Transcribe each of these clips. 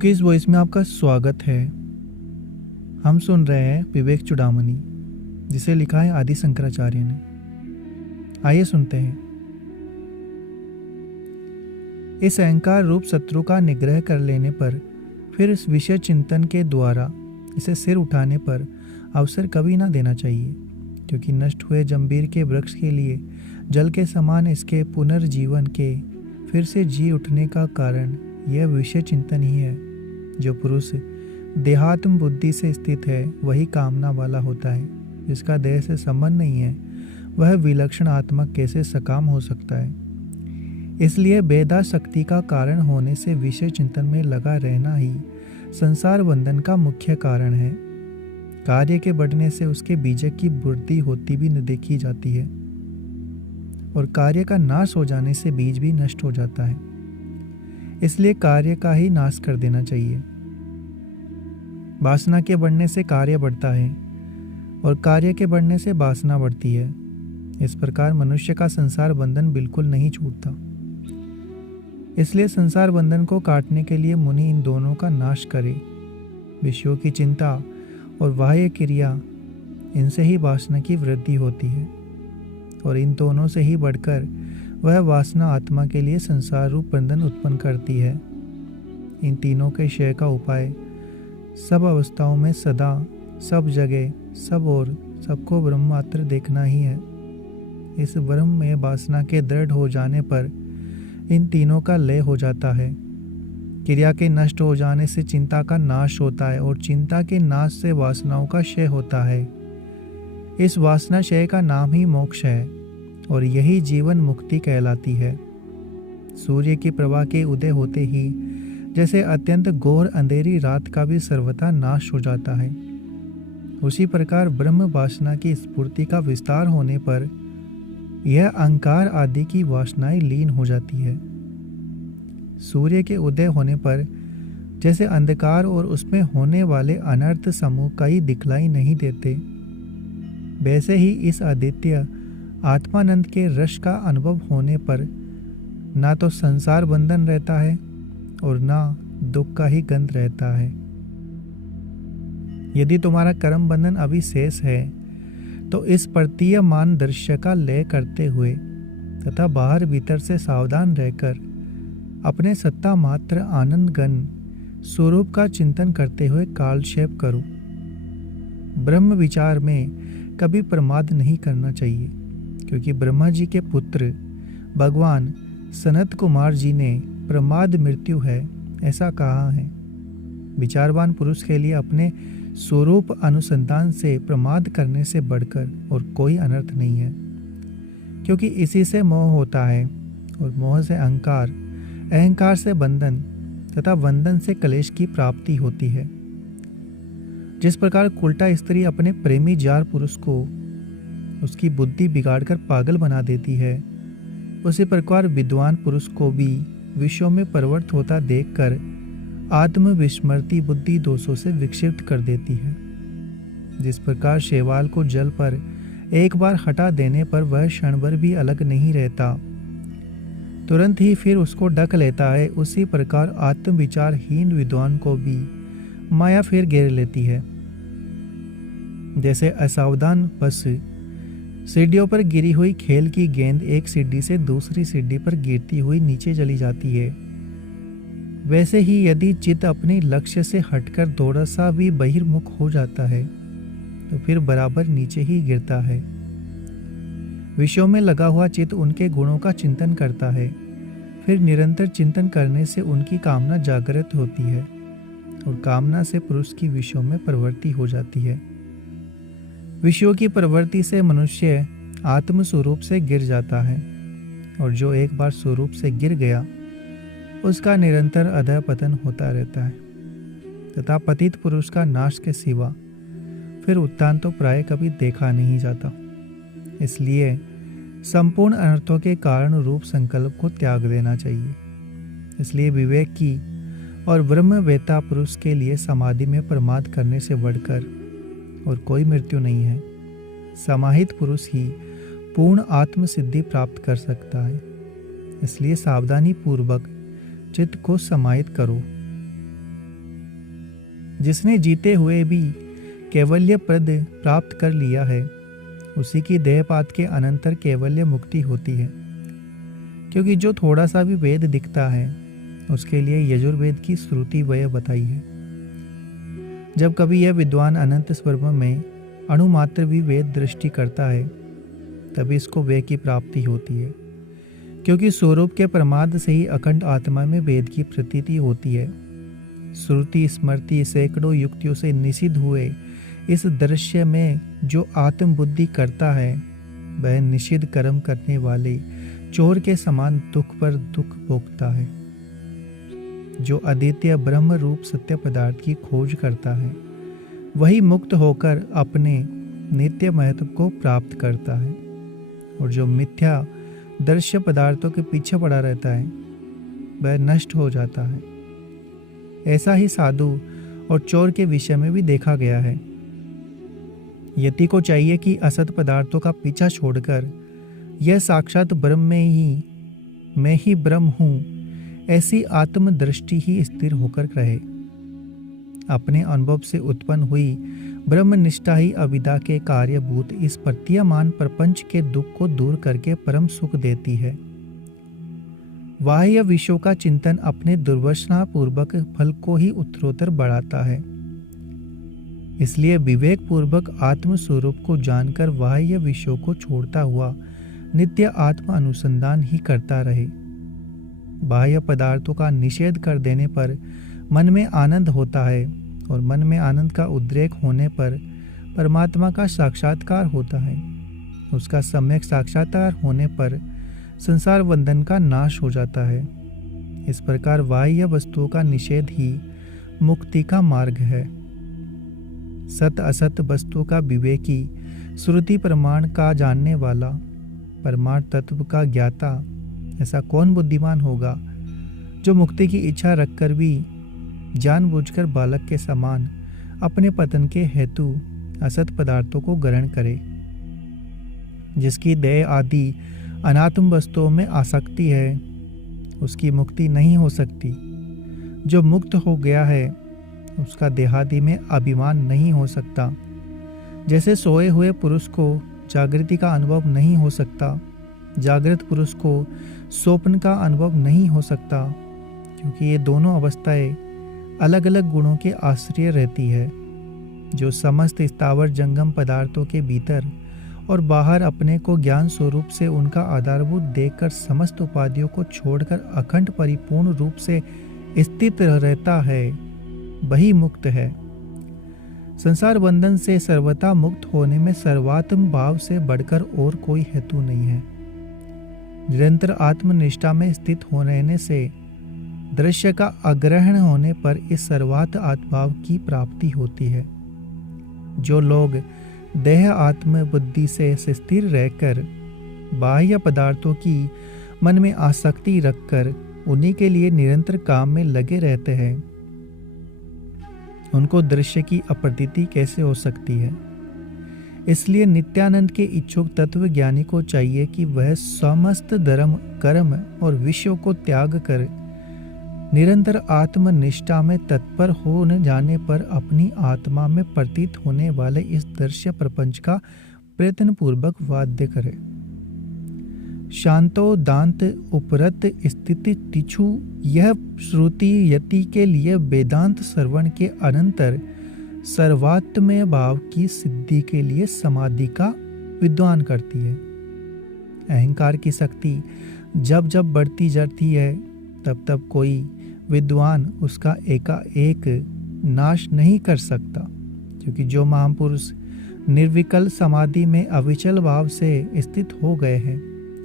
Cookies voice में आपका स्वागत है। हम सुन रहे हैं विवेक चूड़ामणि, जिसे लिखा है आदि शंकराचार्य ने। आइए सुनते हैं। इस अहंकार रूप शत्रु का निग्रह कर लेने पर फिर इस विषय चिंतन के द्वारा इसे सिर उठाने पर अवसर कभी ना देना चाहिए, क्योंकि नष्ट हुए जंबीर के वृक्ष के लिए जल के समान इसके पुनर्जीवन के फिर से जी उठने का कारण यह विषय चिंतन ही है। जो पुरुष देहात्म बुद्धि से स्थित है वही कामना वाला होता है। जिसका देह से संबंध नहीं है वह विलक्षण आत्मा कैसे सकाम हो सकता है। इसलिए बेदा शक्ति का कारण होने से विषय चिंतन में लगा रहना ही संसार बंधन का मुख्य कारण है। कार्य के बढ़ने से उसके बीजक की वृद्धि होती भी न देखी जाती है, और कार्य का नाश हो जाने से बीज भी नष्ट हो जाता है। इसलिए कार्य का ही नाश कर देना चाहिए। वासना के बढ़ने से कार्य बढ़ता है और कार्य के बढ़ने से वासना बढ़ती है। इस प्रकार मनुष्य का संसार बंधन बिल्कुल नहीं छूटता। इसलिए संसार बंधन को काटने के लिए मुनि इन दोनों का नाश करे। विषयों की चिंता और बाह्य क्रिया, इनसे ही वासना की वृद्धि होती है, और इन दोनों से ही बढ़कर वह वासना आत्मा के लिए संसार रूप बंधन उत्पन्न करती है। इन तीनों के क्षय का उपाय सब अवस्थाओं में सदा, सब जगह, सब ओर, सबको ब्रह्मात्र देखना ही है। इस ब्रह्म में वासना के दृढ़ हो जाने पर इन तीनों का लय हो जाता है। क्रिया के नष्ट हो जाने से चिंता का नाश होता है, और चिंता के नाश से वासनाओं का क्षय होता है। इस वासना क्षय का नाम ही मोक्ष है, और यही जीवन मुक्ति कहलाती है। सूर्य की प्रभा के उदय होते ही जैसे अत्यंत घोर अंधेरी रात का भी सर्वथा नाश हो जाता है, उसी प्रकार ब्रह्म वासना की स्फूर्ति का विस्तार होने पर यह अहंकार आदि की वासनाएं लीन हो जाती है। सूर्य के उदय होने पर जैसे अंधकार और उसमें होने वाले अनर्थ समूह कहीं दिखलाई नहीं देते, वैसे ही इस आदित्य आत्मानंद के रस का अनुभव होने पर ना तो संसार बंधन रहता है और ना दुख का ही गंध रहता है। यदि तुम्हारा कर्म बंधन अभी शेष है तो इस प्रतीयमान दृश्य का लय करते हुए तथा बाहर भीतर से सावधान रहकर अपने सत्ता मात्र आनंद घन स्वरूप का चिंतन करते हुए कालक्षेप करो। ब्रह्म विचार में कभी प्रमाद नहीं करना चाहिए, क्योंकि ब्रह्मा जी के पुत्र भगवान सनत कुमार जी ने प्रमाद मृत्यु है ऐसा कहा है। विचारवान पुरुष के लिए अपने स्वरूप अनुसंधान से प्रमाद करने से बढ़कर और कोई अनर्थ नहीं है, क्योंकि इसी से मोह होता है, और मोह से अहंकार, अहंकार से बंधन तथा बंधन से क्लेश की प्राप्ति होती है। जिस प्रकार उल्टा स्त्री अपने प्रेमी जार पुरुष को उसकी बुद्धि बिगाड़कर पागल बना देती है, उसी प्रकार विद्वान पुरुष को भी विषयों में प्रवृत्त होता देखकर आत्मविस्मृति बुद्धि दोषों से विक्षिप्त कर देती है। जिस प्रकार शैवाल को जल पर एक बार हटा देने पर वह क्षण भर भी अलग नहीं रहता, तुरंत ही फिर उसको ढक लेता है, उसी प्रकार आत्मविचारहीन विद्वान को भी माया फिर घेर लेती है। जैसे असावधान वश सीढ़ियों पर गिरी हुई खेल की गेंद एक सीढ़ी से दूसरी सीढ़ी पर गिरती हुई नीचे चली जाती है, वैसे ही यदि चित्त अपने लक्ष्य से हटकर थोड़ा सा भी बहिर्मुख हो जाता है तो फिर बराबर नीचे ही गिरता है। विषयों में लगा हुआ चित्त उनके गुणों का चिंतन करता है, फिर निरंतर चिंतन करने से उनकी कामना जागृत होती है, और कामना से पुरुष की विषयों में प्रवृत्ति हो जाती है। विषयों की प्रवृत्ति से मनुष्य आत्म स्वरूप से गिर जाता है, और जो एक बार स्वरूप से गिर गया उसका निरंतर अधः पतन होता रहता है, तथा पतित पुरुष का नाश के सिवा फिर उत्थान तो प्राय कभी देखा नहीं जाता। इसलिए संपूर्ण अनर्थों के कारण रूप संकल्प को त्याग देना चाहिए। इसलिए विवेक की और ब्रह्मवेत्ता पुरुष के लिए समाधि में प्रमाद करने से बढ़कर और कोई मृत्यु नहीं है। समाहित पुरुष ही पूर्ण आत्म सिद्धि प्राप्त कर सकता है। इसलिए सावधानी पूर्वक चित्त को समाहित करो। जिसने जीते हुए भी कैवल्य पद प्राप्त कर लिया है, उसी की देहपात के अनंतर कैवल्य मुक्ति होती है। क्योंकि जो थोड़ा सा भी वेद दिखता है, उसके लिए यजुर्वेद की श्रुति वह बताई है। जब कभी यह विद्वान अनंत स्वरूप में अणुमात्र भी वेद दृष्टि करता है, तभी इसको वे की प्राप्ति होती है। क्योंकि स्वरूप के प्रमाद से ही अखंड आत्मा में वेद की प्रतीति होती है। श्रुति स्मृति सैकड़ों युक्तियों से निषिद्ध हुए इस दृश्य में जो आत्म बुद्धि करता है, वह निषिद्ध कर्म करने वाले चोर के समान दुख पर दुख भोगता है। जो अद्वितीय ब्रह्म रूप सत्य पदार्थ की खोज करता है, वही मुक्त होकर अपने नित्य महत्व को प्राप्त करता है। और जो मिथ्या दृश्य पदार्थों के पीछे पड़ा रहता है, वह नष्ट हो जाता है। ऐसा ही साधु और चोर के विषय में भी देखा गया है। यति को चाहिए कि असत पदार्थों का पीछा छोड़कर यह साक्षात ब्रह्म में ही मैं ही ब्रह्म हूँ, ऐसी आत्म दृष्टि ही स्थिर होकर रहे। अपने अनुभव से उत्पन्न हुई ब्रह्मनिष्ठा ही अविद्या के कार्यभूत इस प्रतीयमान प्रपंच के दुख को दूर करके परम सुख देती है। बाह्य विषयों का चिंतन अपने दुर्वासना पूर्वक फल को ही उत्तरोत्तर बढ़ाता है। इसलिए विवेक पूर्वक आत्म स्वरूप को जानकर बाह्य विषयों को छोड़ता हुआ नित्य आत्म अनुसंधान ही करता रहे। बाह्य पदार्थों का निषेध कर देने पर मन में आनंद होता है, और मन में आनंद का उद्रेक होने पर परमात्मा का साक्षात्कार होता है। उसका सम्यक साक्षात्कार होने पर संसार बंधन का नाश हो जाता है। इस प्रकार बाह्य वस्तुओं का निषेध ही मुक्ति का मार्ग है। सत असत वस्तुओं का विवेकी, श्रुति प्रमाण का जानने वाला, परमार्थ तत्व का ज्ञाता, ऐसा कौन बुद्धिमान होगा जो मुक्ति की इच्छा रखकर भी जानबूझकर बालक के समान अपने पतन के हेतु असत पदार्थों को ग्रहण करे। जिसकी देह आदि अनात्म वस्तुओं में आसक्ति है, उसकी मुक्ति नहीं हो सकती। जो मुक्त हो गया है, उसका देहादि में अभिमान नहीं हो सकता। जैसे सोए हुए पुरुष को जागृति का अनुभव नहीं हो सकता, जागृत पुरुष को स्वप्न का अनुभव नहीं हो सकता, क्योंकि ये दोनों अवस्थाएं अलग अलग गुणों के आश्रय रहती है। जो समस्त स्थावर जंगम पदार्थों के भीतर और बाहर अपने को ज्ञान स्वरूप से उनका आधारभूत देखकर समस्त उपाधियों को छोड़कर अखंड परिपूर्ण रूप से स्थित रहता है, वही मुक्त है। संसार बंधन से सर्वथा मुक्त होने में सर्वात्म भाव से बढ़कर और कोई हेतु नहीं है। निरंतर आत्मनिष्ठा में स्थित हो रहने से दृश्य का अग्रहण होने पर इस सर्वात आत्मभाव की प्राप्ति होती है। जो लोग देह आत्म बुद्धि से स्थिर रहकर बाह्य पदार्थों की मन में आसक्ति रखकर उन्हीं के लिए निरंतर काम में लगे रहते हैं, उनको दृश्य की अप्रतीति कैसे हो सकती है। इसलिए नित्यानंद के इच्छुक तत्व ज्ञानी को चाहिए कि वह समस्त धर्म कर्म और विषयों को त्याग कर निरंतर आत्मनिष्ठा में तत्पर हो न जाने पर अपनी आत्मा में प्रतीत होने वाले इस दृश्य प्रपंच का प्रयत्न पूर्वक वाद्य करे। शांतो दांत उपरत स्थिति तिछु, यह श्रुति यति के लिए वेदांत श्रवण के अनंतर सर्वात्मय भाव की सिद्धि के लिए समाधि का विद्वान करती है। अहंकार की शक्ति जब जब बढ़ती जाती है, तब तब कोई विद्वान उसका एकाएक नाश नहीं कर सकता, क्योंकि जो महापुरुष निर्विकल समाधि में अविचल भाव से स्थित हो गए हैं,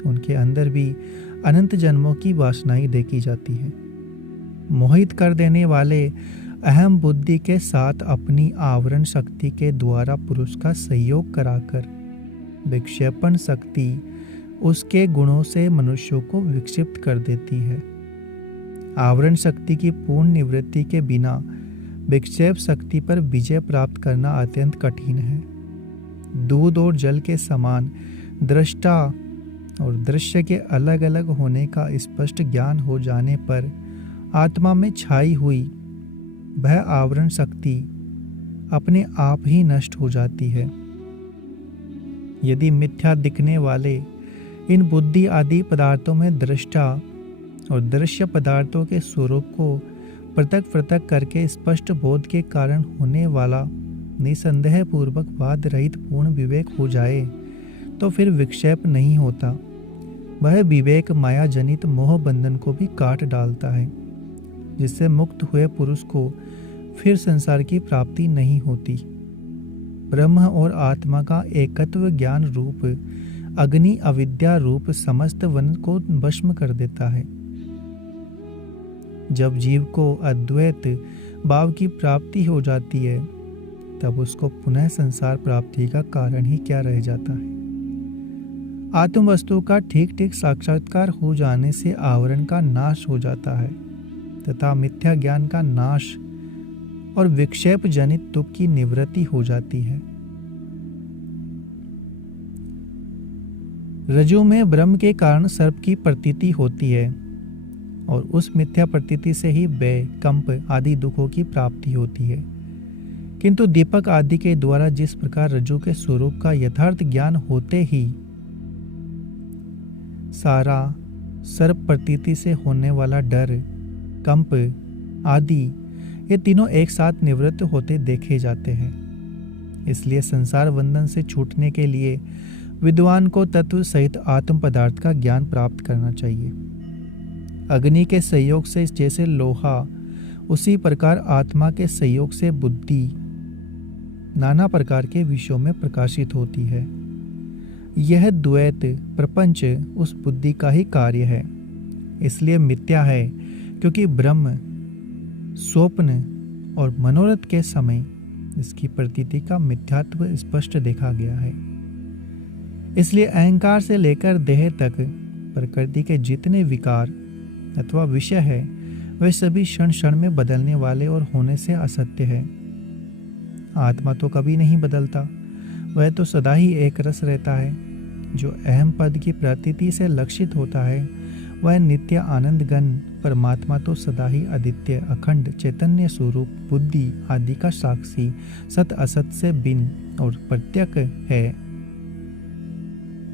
उनके अंदर भी अनंत जन्मों की वासनाएं देखी जाती है। मोहित कर देने वाले अहम बुद्धि के साथ अपनी आवरण शक्ति के द्वारा पुरुष का सहयोग कराकर विक्षेपण शक्ति उसके गुणों से मनुष्यों को विक्षिप्त कर देती है। आवरण शक्ति की पूर्ण निवृत्ति के बिना विक्षेप शक्ति पर विजय प्राप्त करना अत्यंत कठिन है। दूध और जल के समान दृष्टा और दृश्य के अलग अलग होने का स्पष्ट ज्ञान हो जाने पर आत्मा में छाई हुई वह आवरण शक्ति अपने आप ही नष्ट हो जाती है। यदि मिथ्या दिखने वाले इन बुद्धि आदि पदार्थों में दृष्टा और दृश्य पदार्थों के स्वरूप को पृथक पृथक करके स्पष्ट बोध के कारण होने वाला निसंदेह पूर्वक वाद रहित पूर्ण विवेक हो जाए तो फिर विक्षेप नहीं होता। वह विवेक माया जनित मोह बंधन को भी काट डालता है, जिससे मुक्त हुए पुरुष को फिर संसार की प्राप्ति नहीं होती। ब्रह्म और आत्मा का एकत्व ज्ञान रूप अग्नि अविद्या रूप समस्त वन को भस्म कर देता है। जब जीव को अद्वैत भाव की प्राप्ति हो जाती है, तब उसको पुनः संसार प्राप्ति का कारण ही क्या रह जाता है। आत्म वस्तु का ठीक ठीक साक्षात्कार हो जाने से आवरण का नाश हो जाता है तथा मिथ्या ज्ञान का नाश और विक्षेप जनित दुख की निवृत्ति हो जाती है। रज्जु में ब्रह्म के कारण सर्प की प्रतीति होती है और उस मिथ्या प्रतीति से ही व्यय, कंप आदि दुखों की प्राप्ति होती है। किंतु दीपक आदि के द्वारा जिस प्रकार रज्जु के स्वरूप का यथार्थ ज्ञान होते ही सारा सर्प प्रतीति से होने वाला डर, कंप आदि ये तीनों एक साथ निवृत्त होते देखे जाते हैं। इसलिए संसार बंधन से छूटने के लिए विद्वान को तत्व सहित आत्म पदार्थ का ज्ञान प्राप्त करना चाहिए। अग्नि के सहयोग से जैसे लोहा, उसी प्रकार आत्मा के सहयोग से बुद्धि नाना प्रकार के विषयों में प्रकाशित होती है। यह द्वैत प्रपंच उस बुद्धि का ही कार्य है, इसलिए मिथ्या है, क्योंकि ब्रह्म स्वप्न और मनोरथ के समय इसकी प्रतीति का मिथ्यात्व स्पष्ट देखा गया है। इसलिए अहंकार से लेकर देह तक प्रकृति के जितने विकार अथवा विषय है, वे सभी क्षण क्षण में बदलने वाले और होने से असत्य है। आत्मा तो कभी नहीं बदलता, वह तो सदा ही एक रस रहता है। जो अहम पद की प्रतीति से लक्षित होता है, वह नित्य आनंद घन परमात्मा तो सदा ही अद्वितीय अखंड चैतन्य स्वरूप बुद्धि आदि का साक्षी सत असत से भिन्न और प्रत्यक है।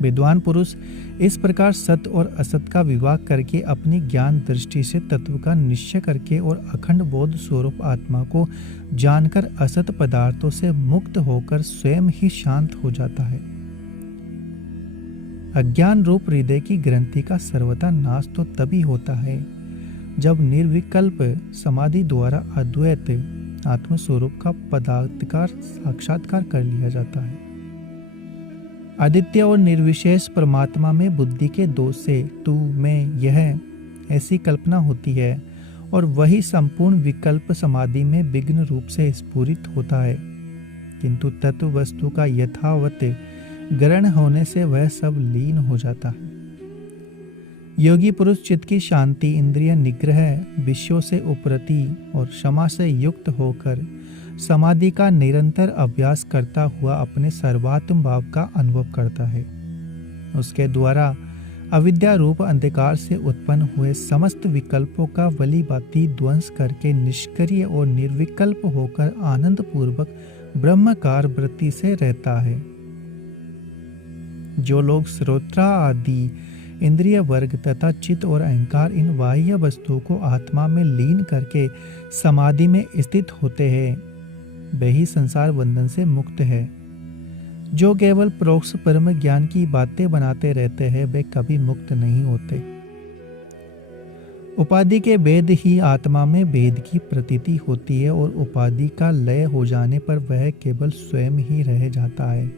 विद्वान पुरुष इस प्रकार सत और असत का विवाह करके अपनी ज्ञान दृष्टि से तत्व का निश्चय करके और अखंड बोध स्वरूप आत्मा को जानकर असत पदार्थों से मुक्त होकर स्वयं ही शांत हो जाता है। अज्ञान रूप हृदय की ग्रंथि का सर्वथा नाश तो तभी होता है जब निर्विकल्प समाधि द्वारा अद्वैत आत्मस्वरूप का पदार्थकार साक्षात्कार कर लिया जाता है। आदित्य और निर्विशेष परमात्मा में बुद्धि के दोष से तू मैं यह ऐसी कल्पना होती है और वही संपूर्ण विकल्प समाधि में विघ्न रूप से स्फुरित होता है, किंतु तत्व वस्तु का यथावत ग्रहण होने से वह सब लीन हो जाता है। योगी पुरुष चित्त की शांति, इंद्रिय निग्रह, विषयों से उपरति और क्षमा से युक्त होकर समाधि का निरंतर अभ्यास करता हुआ अपने सर्वात्म भाव का अनुभव करता है। उसके द्वारा अविद्या रूप अंधकार से उत्पन्न हुए समस्त विकल्पों का वलीभांति ध्वंस करके निष्क्रिय और निर्विकल्प होकर आनंद पूर्वक ब्रह्मकार वृत्ति से रहता है। जो लोग श्रोत्रा आदि इंद्रिय वर्ग तथा चित्त और अहंकार इन बाह्य वस्तुओं को आत्मा में लीन करके समाधि में स्थित होते हैं, वे ही संसार बंधन से मुक्त है। जो केवल प्रोक्ष परम ज्ञान की बातें बनाते रहते हैं, वे कभी मुक्त नहीं होते। उपाधि के भेद ही आत्मा में भेद की प्रतीति होती है और उपाधि का लय हो जाने पर वह केवल स्वयं ही रह जाता है।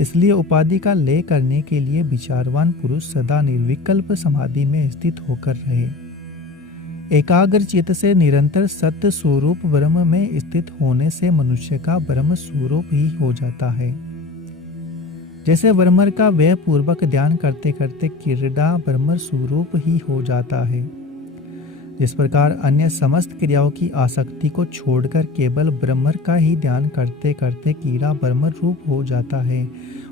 इसलिए उपाधि का लय करने के लिए विचारवान पुरुष सदा निर्विकल्प समाधि में स्थित होकर रहे। एकाग्र चित्त से निरंतर सत्य स्वरूप ब्रह्म में स्थित होने से मनुष्य का ब्रह्म स्वरूप ही हो जाता है। जैसे ब्रह्म का व्यय पूर्वक ध्यान करते करते क्रीड़ा ब्रह्म स्वरूप ही हो जाता है, जिस प्रकार अन्य समस्त क्रियाओं की आसक्ति को छोड़कर केवल ब्रह्म का ही ध्यान करते करते कीड़ा ब्रह्म रूप हो जाता है,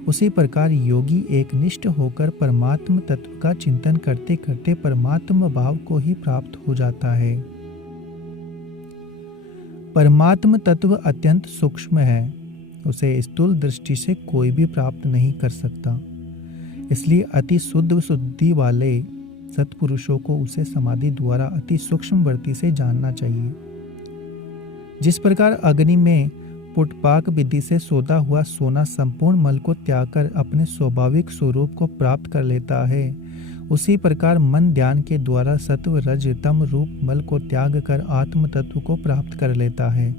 उसी प्रकार योगी एक निष्ठ होकर परमात्म तत्व का चिंतन करते करते परमात्म भाव को ही प्राप्त हो जाता है। परमात्म तत्व अत्यंत सूक्ष्म है, उसे स्थूल दृष्टि से कोई भी प्राप्त नहीं कर सकता। इसलिए अति शुद्ध शुद्धि वाले सत्पुरुषों को उसे समाधि द्वारा अति सूक्ष्म वृत्ति से जानना चाहिए। जिस प्रकार अग्नि में पुटपाक विधि से सोधा हुआ सोना संपूर्ण मल को त्याग कर अपने स्वाभाविक स्वरूप को प्राप्त कर लेता है, उसी प्रकार मन ध्यान के द्वारा सत्व रज तम रूप मल को त्याग कर आत्म तत्व को प्राप्त कर लेता है।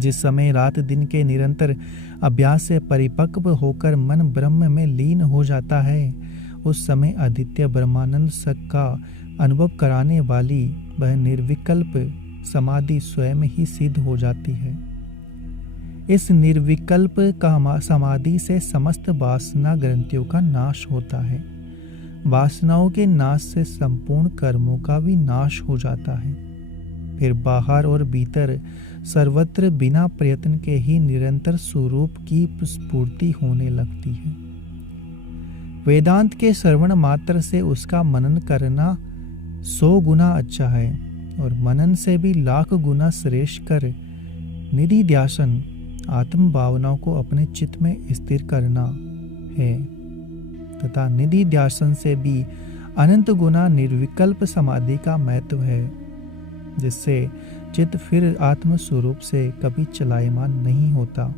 जिस समय रात दिन के निरंतर अभ्यास से परिपक्व होकर मन ब्रह्म में लीन हो जाता है, उस समय आदित्य ब्रह्मानंद सक का अनुभव कराने वाली वह निर्विकल्प समाधि स्वयं ही सिद्ध हो जाती है। इस निर्विकल्प का समाधि से समस्त वासना ग्रंथियों का नाश होता है। वासनाओं के नाश से संपूर्ण कर्मों का भी नाश हो जाता है। फिर बाहर और भीतर सर्वत्र बिना प्रयत्न के ही निरंतर स्वरूप की स्फूर्ति होने लगती है। वेदांत के श्रवण मात्र से उसका मनन करना 100 गुना अच्छा है और मनन से भी लाख गुना श्रेष्ठ कर निधि ध्यासन आत्म भावनाओं को अपने चित्त में स्थिर करना है तथा निधि ध्यासन से भी अनंत गुना निर्विकल्प समाधि का महत्व है, जिससे चित्त फिर आत्म स्वरूप से कभी चलायमान नहीं होता।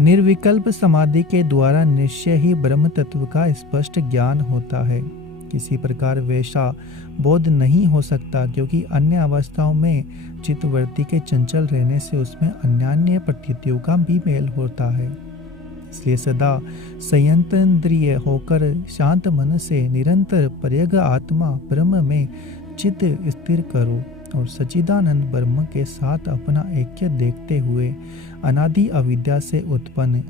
निर्विकल्प समाधि के द्वारा निश्चय ही ब्रह्म तत्व का स्पष्ट ज्ञान होता है। किसी प्रकार वैसा बोध नहीं हो सकता, क्योंकि अन्य अवस्थाओं में चित्तवृत्ति के चंचल रहने से उसमें अन्यान्य प्रतीतियों का भी मेल होता है। इसलिए सदा संयंत्रेंद्रिय होकर शांत मन से निरंतर पर्यग आत्मा ब्रह्म में चित्त स्थिर करो और सच्चिदानंद ब्रह्म के साथ अपना ऐक्य देखते हुए अनादि अविद्या से उत्पन्न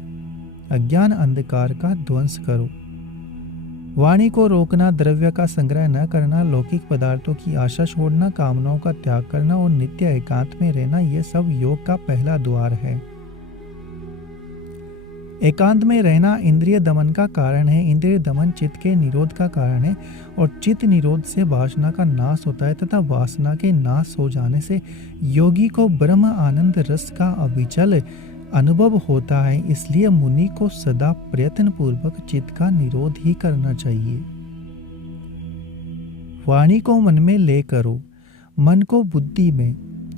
अज्ञान अंधकार का ध्वंस करो। वाणी को रोकना, द्रव्य का संग्रह न करना, लौकिक पदार्थों की आशा छोड़ना, कामनाओं का त्याग करना और नित्य एकांत में रहना, यह सब योग का पहला द्वार है। एकांत में रहना इंद्रिय दमन का कारण है। इंद्रिय दमन चित्त के निरोध का कारण है और चित्त निरोध से वासना का नाश होता है तथा वासना के नाश हो जाने से योगी को ब्रह्म आनंद रस का अविचल अनुभव होता है। इसलिए मुनि को सदा प्रयत्न पूर्वक चित्त का निरोध ही करना चाहिए। वाणी को मन में ले करो, मन को बुद्धि में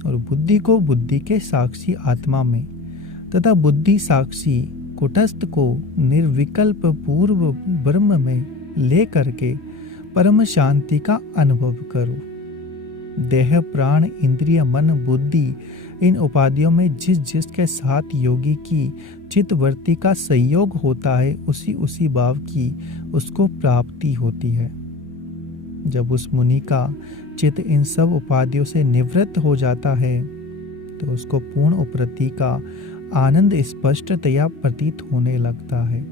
और बुद्धि को बुद्धि के साक्षी आत्मा में तथा बुद्धि साक्षी कुटस्थ को निर्विकल्प पूर्व ब्रह्म में ले करके परम शांति का अनुभव करो। देह प्राण इंद्रिय मन बुद्धि इन उपाधियों में जिस जिसके साथ योगी की चित्तवृत्ति का संयोग होता है, उसी उसी भाव की उसको प्राप्ति होती है। जब उस मुनि का चित्त इन सब उपाधियों से निवृत्त हो जाता है तो उसको पूर्ण उपरति का आनंद स्पष्टतया प्रतीत होने लगता है,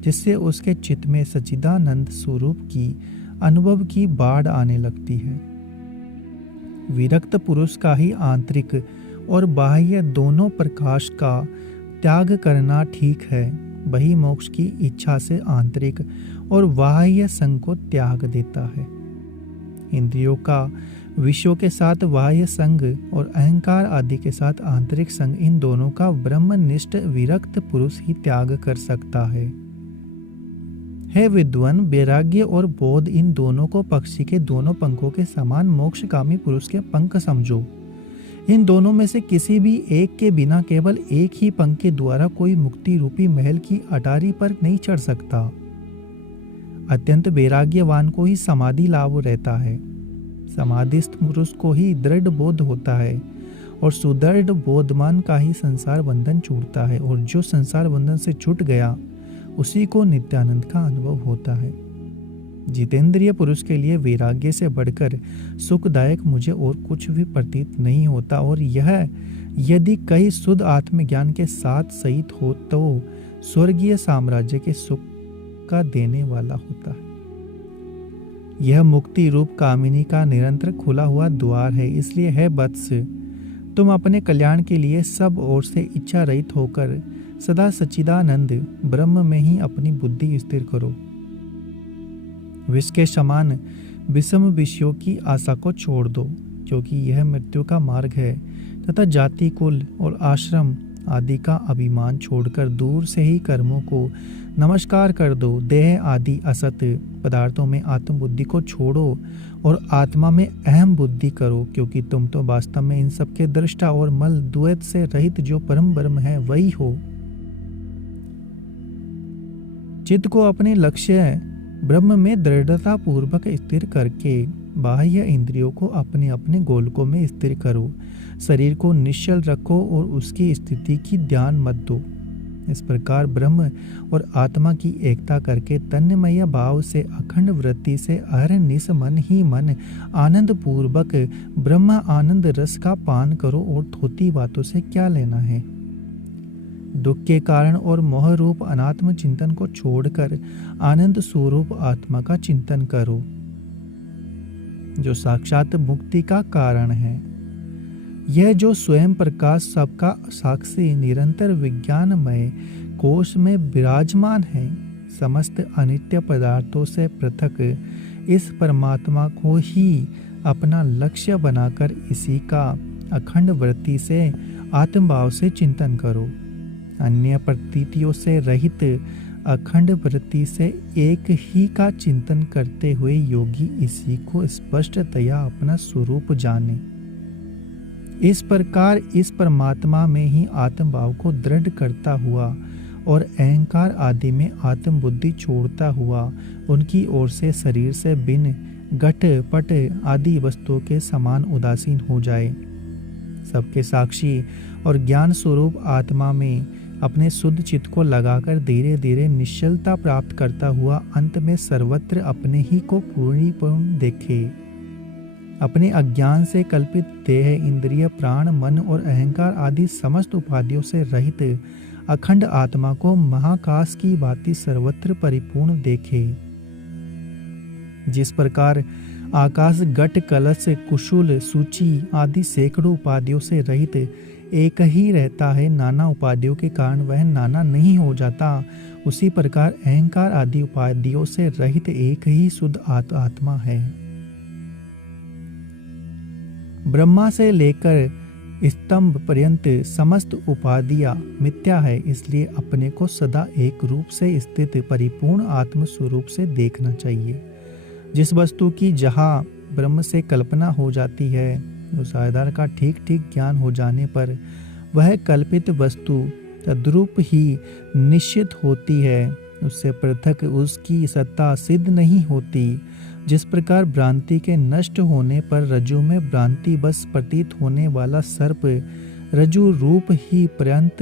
जिससे उसके चित्त में सच्चिदानंद स्वरूप की अनुभव की बाढ़ आने लगती है। विरक्त पुरुष का ही आंतरिक और बाह्य दोनों प्रकाश का त्याग करना ठीक है। वही मोक्ष की इच्छा से आंतरिक और बाह्य संग को त्याग देता है। इंद्रियों का विषयों के साथ बाह्य संग और अहंकार आदि के साथ आंतरिक संग, इन दोनों का ब्रह्मनिष्ठ विरक्त पुरुष ही त्याग कर सकता है। हे विद्वान, वैराग्य और बोध इन दोनों को पक्षी के दोनों पंखों के समान मोक्षकामी पुरुष के पंख समझो। इन दोनों में से किसी भी एक के बिना केवल एक ही पंख के द्वारा कोई मुक्ति रूपी महल की अटारी पर नहीं चढ़ सकता। अत्यंत वैराग्यवान को ही समाधि लाभ रहता है। समाधिस्थ पुरुष को ही दृढ़ बोध होता है और सुदृढ़ बोधमान का ही संसार बंधन छूटता है, और जो संसार बंधन से छूट गया उसी को नित्यानंद का अनुभव होता है। जितेंद्रिय पुरुष के लिए वैराग्य से बढ़कर सुखदायक मुझे और कुछ भी प्रतीत नहीं होता, और यह यदि कई शुद्ध आत्मज्ञान के साथ सहित हो तो स्वर्गीय साम्राज्य के सुख का देने वाला होता है। यह मुक्ति रूप कामिनी का निरंतर खुला हुआ द्वार है। इसलिए है वत्स, तुम अपने कल्याण के लिए सब ओर से इच्छा रहित होकर सदा सच्चिदानंद ब्रह्म में ही अपनी बुद्धि स्थिर करो। विष के समान विषम विषयों की आशा को छोड़ दो। क्योंकि यह मृत्यु का मार्ग है तथा जाति, कुल और आश्रम आदि का अभिमान छोड़कर दूर से ही कर्मों को नमस्कार कर दो। देह आदि असत पदार्थों में आत्म बुद्धि को छोड़ो और आत्मा में अहम बुद्धि करो, क्योंकि तुम तो वास्तव में इन सब के दृष्टा और मल द्वैत से रहित जो परम ब्रह्म है वही हो। चित्त को अपने लक्ष्य ब्रह्म में दृढ़ता पूर्वक स्थिर करके बाह्य इंद्रियों को अपने अपने गोलकों में स्थिर करो। शरीर को निश्चल रखो और उसकी स्थिति की ध्यान मत दो। इस प्रकार ब्रह्म और आत्मा की एकता करके तन्मय भाव से अखंड वृत्ति से अहरनिश मन ही मन आनंद पूर्वक ब्रह्म आनंद रस का पान करो और थोती बातों से क्या लेना है। दुख के कारण और मोह रूप अनात्म चिंतन को छोड़कर आनंद स्वरूप आत्मा का चिंतन करो, जो साक्षात मुक्ति का कारण है। यह जो स्वयं प्रकाश सबका साक्षी निरंतर विज्ञानमय कोश में विराजमान है, समस्त अनित्य पदार्थों से पृथक इस परमात्मा को ही अपना लक्ष्य बनाकर इसी का अखंड वृत्ति से आत्मभाव से चिंतन करो। अन्य प्रतीतियों से रहित अखंड वृत्ति से एक ही का चिंतन करते हुए योगी इसी को स्पष्टतया अपना स्वरूप जाने। इस प्रकार इस परमात्मा में ही आत्मभाव को दृढ़ करता हुआ और अहंकार आदि में आत्म बुद्धि छोड़ता हुआ उनकी ओर से शरीर से बिन घट पट आदि वस्तुओं के समान उदासीन हो जाए। सबके साक्षी और ज्ञान स्वरूप आत्मा में अपने शुद्ध चित्त को लगाकर धीरे धीरे निश्चलता प्राप्त करता हुआ अंत में सर्वत्र अपने ही को पूर्ण देखे। अपने अज्ञान से कल्पित देह, इंद्रिय, प्राण, मन और अहंकार आदि समस्त उपाधियों से रहित अखंड आत्मा को महाकाश की भांति सर्वत्र परिपूर्ण देखे। जिस प्रकार आकाश, घट, कलश, कुशुल, सूची आदि सैकड़ों उपाधियों से रहित एक ही रहता है, नाना उपाधियों के कारण वह नाना नहीं हो जाता, उसी प्रकार अहंकार आदि उपाधियों से रहित एक ही शुद्ध आत्मा है। ब्रह्मा से लेकर स्तंभ पर्यंत समस्त उपाधियां मिथ्या है, इसलिए अपने को सदा एक रूप से स्थित परिपूर्ण आत्म स्वरूप से देखना चाहिए। जिस वस्तु की जहाँ ब्रह्म से कल्पना हो जाती है, उस साधारण का ठीक ठीक ज्ञान हो जाने पर वह कल्पित वस्तु तद्रूप ही निश्चित होती है, उससे पृथक उसकी सत्ता सिद्ध नहीं होती। जिस प्रकार भ्रांति के नष्ट होने पर रज्जु में भ्रांति बस प्रतीत होने वाला सर्प रज्जु रूप ही पर्यंत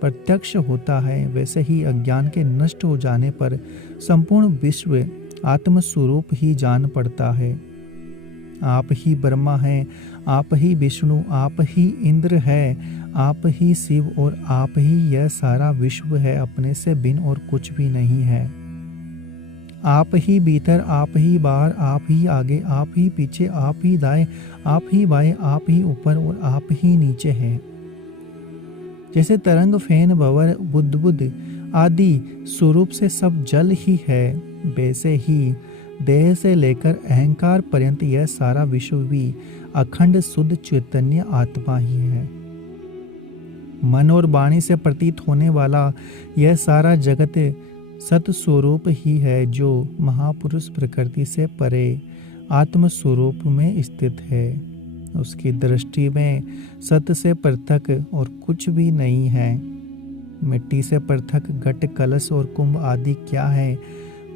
प्रत्यक्ष होता है, वैसे ही अज्ञान के नष्ट हो जाने पर संपूर्ण विश्व आत्म स्वरूप ही जान पड़ता है। आप ही ब्रह्मा हैं, आप ही विष्णु, आप ही इंद्र है, आप ही शिव और आप ही यह सारा विश्व है, अपने से भिन्न और कुछ भी नहीं है। आप ही भीतर, आप ही बाहर, आप ही आगे, आप ही पीछे, आप ही दाएं, आप ही बाएं, आप ही ऊपर और आप ही नीचे हैं। जैसे तरंग, फेन, भंवर, बुद्बुद आदि स्वरूप से सब जल ही है, वैसे ही देह से लेकर अहंकार पर्यंत यह सारा विश्व भी अखंड शुद्ध चैतन्य आत्मा ही है। मन और वाणी से प्रतीत होने वाला यह सारा जगत सत स्वरूप ही है, जो महापुरुष प्रकृति से परे आत्म स्वरूप में स्थित है। उसकी दृष्टि में सत से पृथक और कुछ भी नहीं है। मिट्टी से पृथक घट, कलश और कुंभ आदि क्या है?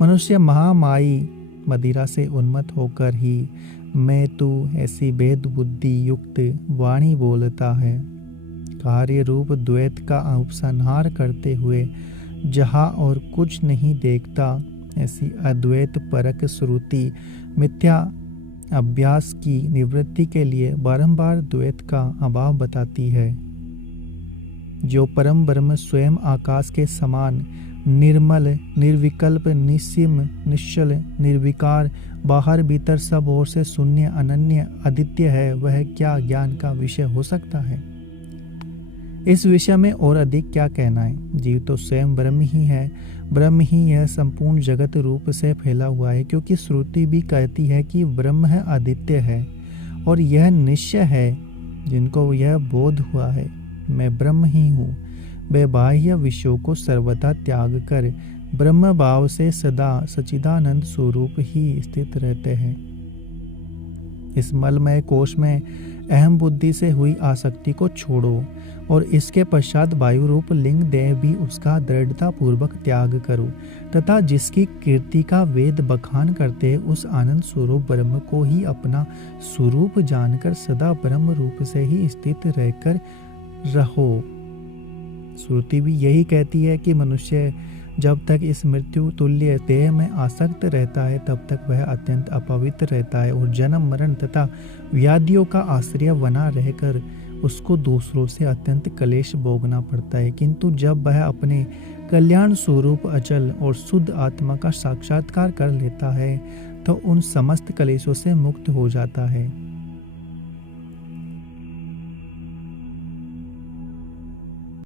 मनुष्य महामाई मदिरा से उन्मत्त होकर ही मैं तू ऐसी भेद बुद्धि युक्त वाणी बोलता है। कार्य रूप द्वैत का उपसंहार करते हुए जहाँ और कुछ नहीं देखता, ऐसी अद्वैत परक श्रुति मिथ्या अभ्यास की निवृत्ति के लिए बारंबार द्वैत का अभाव बताती है। जो परम ब्रह्म स्वयं आकाश के समान निर्मल, निर्विकल्प, निस्सीम, निश्चल, निर्विकार, बाहर भीतर सब ओर से शून्य, अनन्य, अद्वितीय है, वह क्या ज्ञान का विषय हो सकता है? इस विषय में और अधिक क्या कहना है? जीव तो स्वयं ब्रह्म ही है, ब्रह्म ही यह संपूर्ण जगत रूप से फैला हुआ है, क्योंकि श्रुति भी कहती है कि ब्रह्म है, अद्वितीय है और यह निश्चय है जिनको यह बोध हुआ है मैं ब्रह्म ही हूँ, वे बाह्य विषयों को सर्वथा त्याग कर ब्रह्म भाव से सदा सच्चिदानंद स्वरूप ही स्थित रहते हैं। इस मलमय कोश में अहम बुद्धि से हुई आसक्ति को छोड़ो और इसके पश्चात वायु रूप लिंग देह भी उसका दृढ़ता पूर्वक त्याग करो तथा जिसकी कीर्ति का वेद बखान करते उस आनंद स्वरूप ब्रह्म को ही अपना स्वरूप जानकर सदा ब्रह्म रूप से ही स्थित रहकर रहो। श्रुति भी यही कहती है कि मनुष्य जब तक इस मृत्यु तुल्य देह में आसक्त रहता है तब तक वह अत्यंत अपवित्र रहता है और जन्म मरण तथा व्याधियों का आश्रय बना रहकर उसको दूसरों से अत्यंत क्लेश भोगना पड़ता है। किंतु जब वह अपने कल्याण स्वरूप अचल और शुद्ध आत्मा का साक्षात्कार कर लेता है तो उन समस्त क्लेशों से मुक्त हो जाता है।